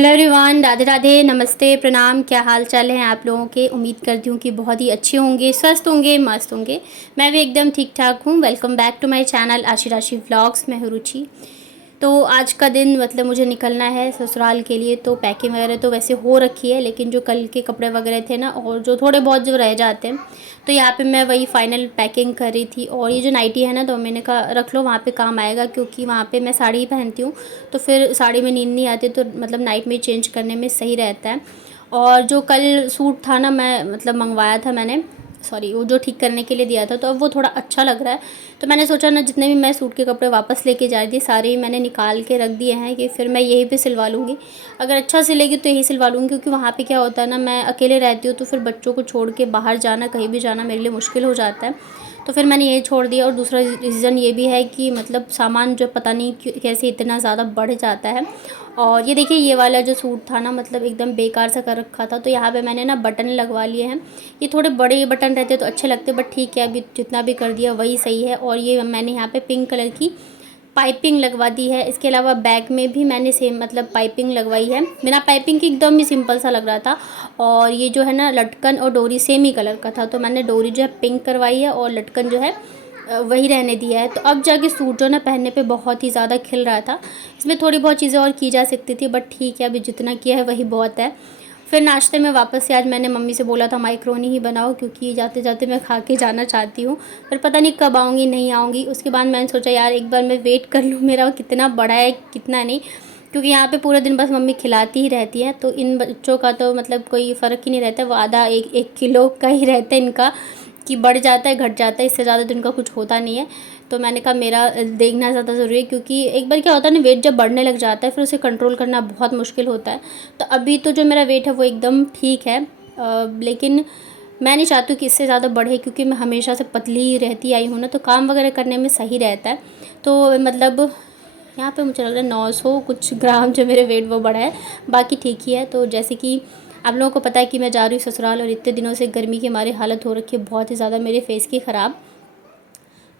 Hello everyone, Radhe Radhe, नमस्ते, प्रणाम। क्या हाल चाल हैं आप लोगों के। उम्मीद करती हूँ कि बहुत ही अच्छे होंगे, स्वस्थ होंगे, मस्त होंगे। मैं भी एकदम ठीक ठाक हूँ। Welcome back to my channel Aashi Rashi vlogs. मैं हूँ रुचि। तो आज का दिन मतलब मुझे निकलना है ससुराल के लिए। तो पैकिंग वगैरह तो वैसे हो रखी है, लेकिन जो कल के कपड़े वगैरह थे ना, और जो थोड़े बहुत जो रह जाते हैं, तो यहाँ पे मैं वही फाइनल पैकिंग कर रही थी। और ये जो नाइटी है ना, तो मैंने कहा रख लो, वहाँ पे काम आएगा, क्योंकि वहाँ पे मैं साड़ी ही पहनती हूँ। तो फिर साड़ी में नींद नहीं आती, तो मतलब नाइट में चेंज करने में सही रहता है। और जो कल सूट था ना, मैं मतलब मंगवाया था मैंने, सॉरी, वो जो ठीक करने के लिए दिया था, तो अब वो थोड़ा अच्छा लग रहा है। तो मैंने सोचा ना, जितने भी मैं सूट के कपड़े वापस लेके जा रही थी, सारे ही मैंने निकाल के रख दिए हैं कि फिर मैं यहीं पे सिलवा लूँगी। अगर अच्छा सिलेगी तो यही सिलवा लूँगी, क्योंकि वहाँ पे क्या होता है ना, मैं अकेले रहती हूँ, तो फिर बच्चों को छोड़ के बाहर जाना, कहीं भी जाना मेरे लिए मुश्किल हो जाता है। तो फिर मैंने यही छोड़ दिया। और दूसरा रीज़न ये भी है कि मतलब सामान जो पता नहीं कैसे इतना ज़्यादा बढ़ जाता है। और ये देखिए, ये वाला जो सूट था ना, मतलब एकदम बेकार सा कर रखा था। तो यहाँ पे मैंने ना बटन लगवा लिए हैं। ये थोड़े बड़े बटन रहते तो अच्छे लगते, बट ठीक है, अभी जितना भी कर दिया वही सही है। और ये मैंने यहाँ पे पिंक कलर की पाइपिंग लगवा दी है। इसके अलावा बैक में भी मैंने सेम मतलब पाइपिंग लगवाई है। बिना पाइपिंग की एकदम ही सिंपल सा लग रहा था। और ये जो है ना, लटकन और डोरी सेम ही कलर का था, तो मैंने डोरी जो है पिंक करवाई है और लटकन जो है वही रहने दिया है। तो अब जाके सूट जो ना पहनने पे बहुत ही ज़्यादा खिल रहा था। इसमें थोड़ी बहुत चीज़ें और की जा सकती थी, बट ठीक है, अभी जितना किया है वही बहुत है। फिर नाश्ते में वापस से आज मैंने मम्मी से बोला था माइक्रोनी ही बनाओ, क्योंकि जाते जाते मैं खा के जाना चाहती हूँ। फिर पता नहीं कब आऊँगी, नहीं आऊँगी। उसके बाद मैंने सोचा यार एक बार मैं वेट कर लूँ, मेरा कितना बड़ा है कितना नहीं, क्योंकि यहाँ पे पूरे दिन बस मम्मी खिलाती ही रहती है। तो इन बच्चों का तो मतलब कोई फ़र्क ही नहीं रहता, वो आधा एक किलो का ही रहता है इनका, कि बढ़ जाता है घट जाता है, इससे ज़्यादा तो इनका कुछ होता नहीं है। तो मैंने कहा मेरा देखना ज़्यादा ज़रूरी है, क्योंकि एक बार क्या होता है ना, वेट जब बढ़ने लग जाता है फिर उसे कंट्रोल करना बहुत मुश्किल होता है। तो अभी तो जो मेरा वेट है वो एकदम ठीक है, लेकिन मैं नहीं चाहती हूँ कि इससे ज़्यादा बढ़े, क्योंकि मैं हमेशा से पतली ही रहती आई हूँ ना, तो काम वगैरह करने में सही रहता है। तो मतलब यहाँ पे मुझे लग रहा है 900 कुछ ग्राम जो मेरे वेट वो बढ़ा है, बाकी ठीक ही है। तो जैसे कि आप लोगों को पता है कि मैं जा रही हूँ ससुराल, और इतने दिनों से गर्मी की हमारी हालत हो रखी है बहुत ही ज़्यादा मेरे फेस की ख़राब।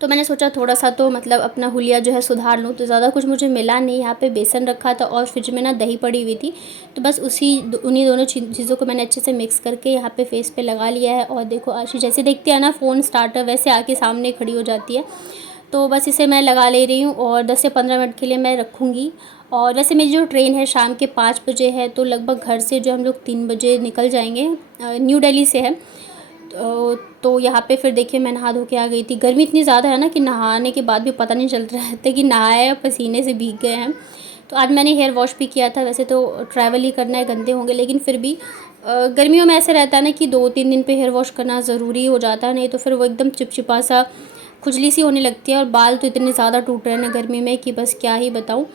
तो मैंने सोचा थोड़ा सा तो मतलब अपना हुलिया जो है सुधार लूँ। तो ज़्यादा कुछ मुझे मिला नहीं। यहाँ पे बेसन रखा था और फ्रिज में ना दही पड़ी हुई थी, तो बस उन्हीं दोनों चीज़ों को मैंने अच्छे से मिक्स करके यहाँ पे फेस पे लगा लिया है। और देखो आशी जैसे देखती है ना फ़ोन स्टार्टर, वैसे आके सामने खड़ी हो जाती है। तो बस इसे मैं लगा ले रही हूँ, और 10 से 15 मिनट के लिए मैं रखूँगी। और वैसे मेरी जो ट्रेन है शाम के 5 बजे है, तो लगभग घर से जो हम लोग 3 बजे निकल जाएंगे। न्यू दिल्ली से है। तो यहाँ पे फिर देखिए मैं नहा धो के आ गई थी। गर्मी इतनी ज़्यादा है ना कि नहाने के बाद भी पता नहीं चल रहा था कि नहाए या पसीने से भीग गए हैं। तो आज मैंने हेयर वॉश भी किया था। वैसे तो ट्रैवल ही करना है, गंदे होंगे, लेकिन फिर भी गर्मियों में ऐसे रहता है ना कि 2-3 दिन पे हेयर वॉश करना ज़रूरी हो जाता है, नहीं तो फिर वो एकदम चिपचिपा सा खुजली सी होने लगती है। और बाल तो इतने ज़्यादा टूट रहे हैं ना गर्मी में कि बस क्या ही बताऊँ।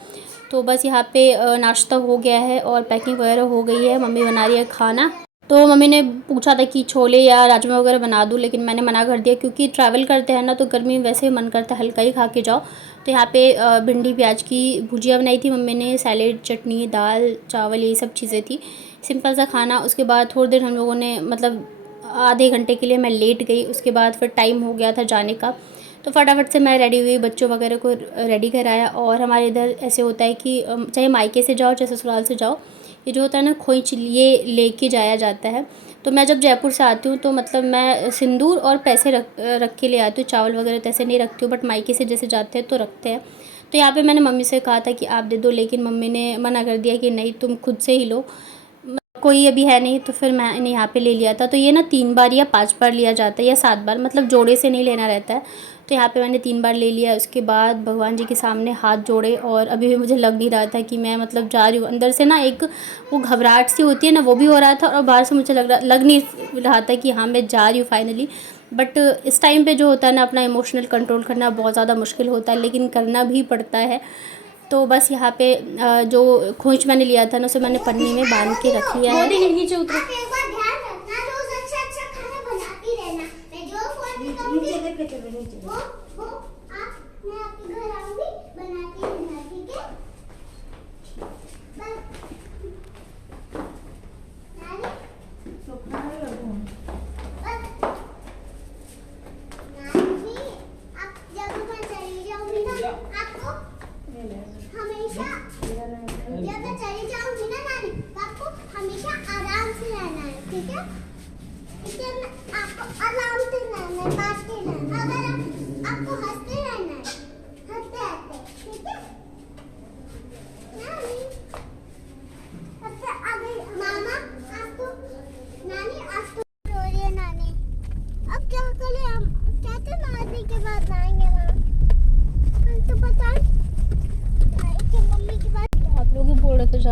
तो बस यहाँ पे नाश्ता हो गया है और पैकिंग वगैरह हो गई है। मम्मी बना रही है खाना। तो मम्मी ने पूछा था कि छोले या राजमा वगैरह बना दूँ, लेकिन मैंने मना कर दिया, क्योंकि ट्रैवल करते हैं ना, तो गर्मी में वैसे ही मन करता है हल्का ही खा के जाओ। तो यहाँ पे भिंडी प्याज की भुजिया बनाई थी मम्मी ने, सैलेड, चटनी, दाल, चावल, यही सब चीज़ें थी। सिंपल सा खाना। उसके बाद थोड़ी देर हम लोगों ने मतलब आधे घंटे के लिए मैं लेट गई। उसके बाद फिर टाइम हो गया था जाने का, तो फटाफट से मैं रेडी हुई, बच्चों वगैरह को रेडी कराया। और हमारे इधर ऐसे होता है कि चाहे मायके से जाओ चाहे ससुराल से जाओ, ये जो होता है ना खोइच, ये लेके जाया जाता है। तो मैं जब जयपुर से आती हूँ तो मतलब मैं सिंदूर और पैसे रख के ले आती हूँ, चावल वगैरह तो ऐसे नहीं रखती हूँ, बट मायके से जैसे जाते हैं तो रखते हैं। तो यहाँ पे मैंने मम्मी से कहा था कि आप दे दो, लेकिन मम्मी ने मना कर दिया कि नहीं, तुम खुद से ही लो, कोई अभी है नहीं। तो फिर मैंने यहाँ पे ले लिया था। तो ये ना 3 बार या 5 बार लिया जाता है, या 7 बार, मतलब जोड़े से नहीं लेना रहता है। तो यहाँ पे मैंने 3 बार ले लिया। उसके बाद भगवान जी के सामने हाथ जोड़े, और अभी भी मुझे लग नहीं रहा था कि मैं मतलब जा रही हूँ। अंदर से ना एक वो घबराहट सी होती है ना, वो भी हो रहा था, और बाहर से मुझे लग नहीं रहा था कि हाँ मैं जा रही हूँ फाइनली। बट इस टाइम पे जो होता है ना, अपना इमोशनल कंट्रोल करना बहुत ज़्यादा मुश्किल होता है, लेकिन करना भी पड़ता है। तो बस यहाँ पे जो खोइच मैंने लिया था ना, उसे मैंने पन्नी में बांध के रख लिया है। नीचे उतरो। आप एक बार ध्यान रखना, रोज अच्छा खाना बनाती रहना। मैं जो फोन में कहूंगी वो आप मैं आपके घर आऊंगी बना के देना, ठीक है? बस नानी तो खाना लगो। नानी आप जब मैं चली जाऊंगी ना, आपको हमेशा जब मैं चली जाऊंगी ना नानी,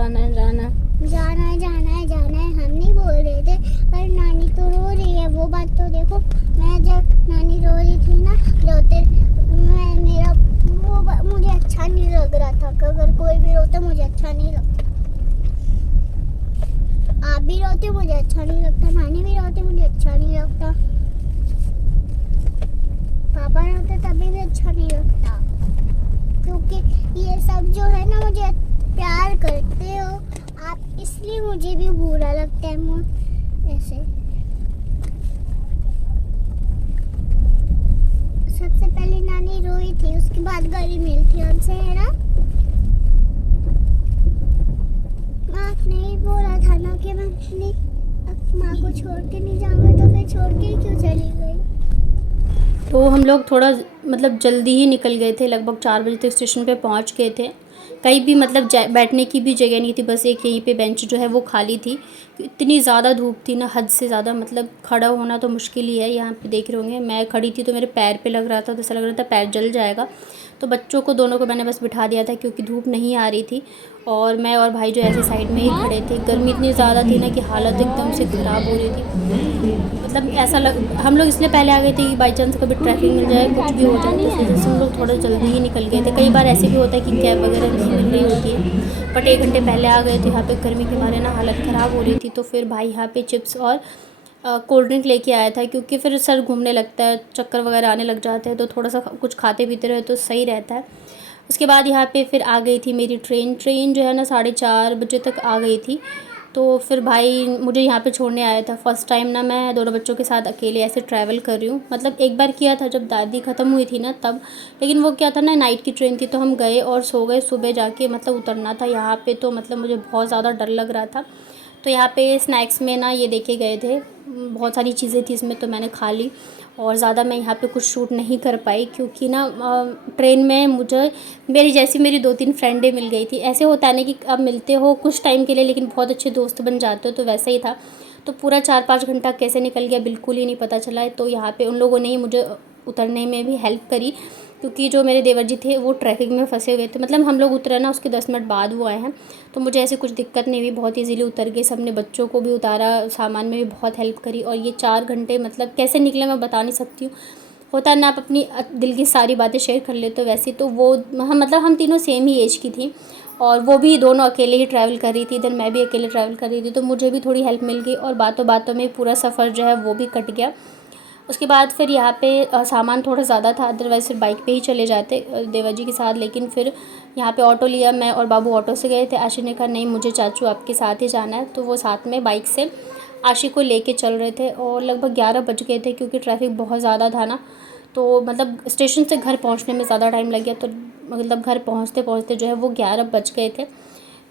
जाना है जाना हम नहीं बोल रहे थे, पर नानी तो रो रही है। वो बात तो देखो, मैं जब नानी रो रही थी ना रोते, मुझे अच्छा नहीं लग रहा था। अगर कोई भी रोता मुझे अच्छा नहीं लगता। आप भी रोते मुझे अच्छा नहीं लगता, नानी भी रोते मुझे अच्छा नहीं लगता, पापा रोते तभी भी अच्छा नहीं लगता। क्योंकि ये सब जो है ना, मुझे प्यार करते हो आप, इसलिए मुझे भी बुरा लगता है ऐसे। सबसे पहले नानी रोई थी, उसके बाद गली मिलती हमसे, है ना। माँ ने बोला था ना कि मैं अपनी माँ को छोड़ के नहीं जाऊंगा, तो फिर छोड़ के क्यों चली गई। तो हम लोग थोड़ा मतलब जल्दी ही निकल गए थे, लगभग 4 बजे तक स्टेशन पे पहुंच गए थे। कहीं भी मतलब बैठने की भी जगह नहीं थी, बस एक यहीं पे बेंच जो है वो खाली थी। इतनी ज़्यादा धूप थी ना, हद से ज़्यादा, मतलब खड़ा होना तो मुश्किल ही है। यहाँ पे देख रहे होंगे मैं खड़ी थी तो मेरे पैर पे लग रहा था, तो ऐसा लग रहा था पैर जल जाएगा। तो बच्चों को दोनों को मैंने बस बिठा दिया था क्योंकि धूप नहीं आ रही थी, और मैं और भाई जो ऐसे साइड में ही खड़े थे। गर्मी इतनी ज़्यादा थी ना कि हालत एकदम से ख़राब हो रही थी। मतलब ऐसा हम लोग इसलिए पहले आ गए थे कि बाई चांस कभी ट्रैफिक मिल जाए, कुछ भी हो जाए, तो इस वजह से हम लोग थोड़ा जल्दी ही निकल गए थे। कई बार ऐसे भी होता है कि कैब वगैरह नहीं मिल रही होती है, बट 1 घंटे पहले आ गए थे। यहाँ पे गर्मी के मारे ना हालत ख़राब हो रही थी, तो फिर भाई यहाँ पे चिप्स और कोल्ड ड्रिंक लेके आया था, क्योंकि फिर सर घूमने लगता है, चक्कर वगैरह आने लग जाते हैं, तो थोड़ा सा कुछ खाते पीते रहे तो सही रहता है। उसके बाद यहाँ पे फिर आ गई थी मेरी ट्रेन जो है ना 4:30 बजे तक आ गई थी। तो फिर भाई मुझे यहाँ पे छोड़ने आया था। फ़र्स्ट टाइम ना मैं दोनों बच्चों के साथ अकेले ऐसे ट्रैवल कर रही हूँ। मतलब एक बार किया था जब दादी ख़त्म हुई थी ना तब, लेकिन वो क्या था ना, नाइट की ट्रेन थी, तो हम गए और सो गए। सुबह जाके मतलब उतरना था यहाँ पे, तो मतलब मुझे बहुत ज़्यादा डर लग रहा था। तो यहाँ पे स्नैक्स में ना ये देखे गए थे, बहुत सारी चीज़ें थी इसमें, तो मैंने खा ली। और ज़्यादा मैं यहाँ पे कुछ शूट नहीं कर पाई, क्योंकि ना ट्रेन में मुझे मेरी 2-3 फ्रेंडें मिल गई थी। ऐसे होता है ना कि अब मिलते हो कुछ टाइम के लिए, लेकिन बहुत अच्छे दोस्त बन जाते हो, तो वैसा ही था। तो पूरा 4-5 घंटा कैसे निकल गया बिल्कुल ही नहीं पता चला है। तो यहाँ पे उन लोगों ने ही मुझे उतरने में भी हेल्प करी, क्योंकि जो मेरे देवर जी थे वो ट्रैफिक में फंसे हुए थे। मतलब हम लोग उतरे ना, उसके 10 मिनट बाद वो आए हैं, तो मुझे ऐसी कुछ दिक्कत नहीं हुई, बहुत ईजीली उतर गए। सबने बच्चों को भी उतारा, सामान में भी बहुत हेल्प करी। और ये 4 घंटे मतलब कैसे निकले मैं बता नहीं सकती हूँ। होता है ना, आप अपनी दिल की सारी बातें शेयर कर लेते हो, वैसे तो वो हम तीनों सेम ही एज की थी, और वो भी दोनों अकेले ही ट्रैवल कर रही थी, इधर मैं भी अकेले ट्रैवल कर रही थी, तो मुझे भी थोड़ी हेल्प मिल गई, और बातों बातों में पूरा सफ़र जो है वो भी कट गया। उसके बाद फिर यहाँ पे सामान थोड़ा ज़्यादा था, अदरवाइज़ फिर बाइक पे ही चले जाते देवर जी के साथ। लेकिन फिर यहाँ पे ऑटो लिया, मैं और बाबू ऑटो से गए थे। आशी ने कहा नहीं मुझे चाचू आपके साथ ही जाना है, तो वो साथ में बाइक से आशी को लेके चल रहे थे। और लगभग 11 बज गए थे, क्योंकि ट्रैफिक बहुत ज़्यादा था ना, तो मतलब स्टेशन से घर पहुँचने में ज़्यादा टाइम लग गया। तो मतलब घर पहुँचते पहुँचते जो है वो 11 बज गए थे।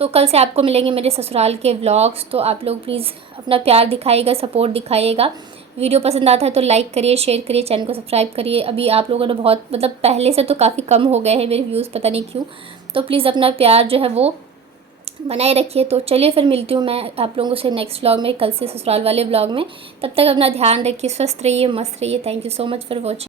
तो कल से आपको मिलेंगे मेरे ससुराल के व्लॉग्स, तो आप लोग प्लीज़ अपना प्यार दिखाइएगा, सपोर्ट दिखाइएगा। वीडियो पसंद आता है तो लाइक करिए, शेयर करिए, चैनल को सब्सक्राइब करिए। अभी आप लोगों ने बहुत मतलब पहले से तो काफ़ी कम हो गए हैं मेरे व्यूज़, पता नहीं क्यों। तो प्लीज़ अपना प्यार जो है वो बनाए रखिए। तो चलिए फिर मिलती हूँ मैं आप लोगों से नेक्स्ट व्लॉग में, कल से ससुराल वाले व्लॉग में। तब तक अपना ध्यान रखिए, स्वस्थ रहिए, मस्त रहिए। Thank you so much for watching.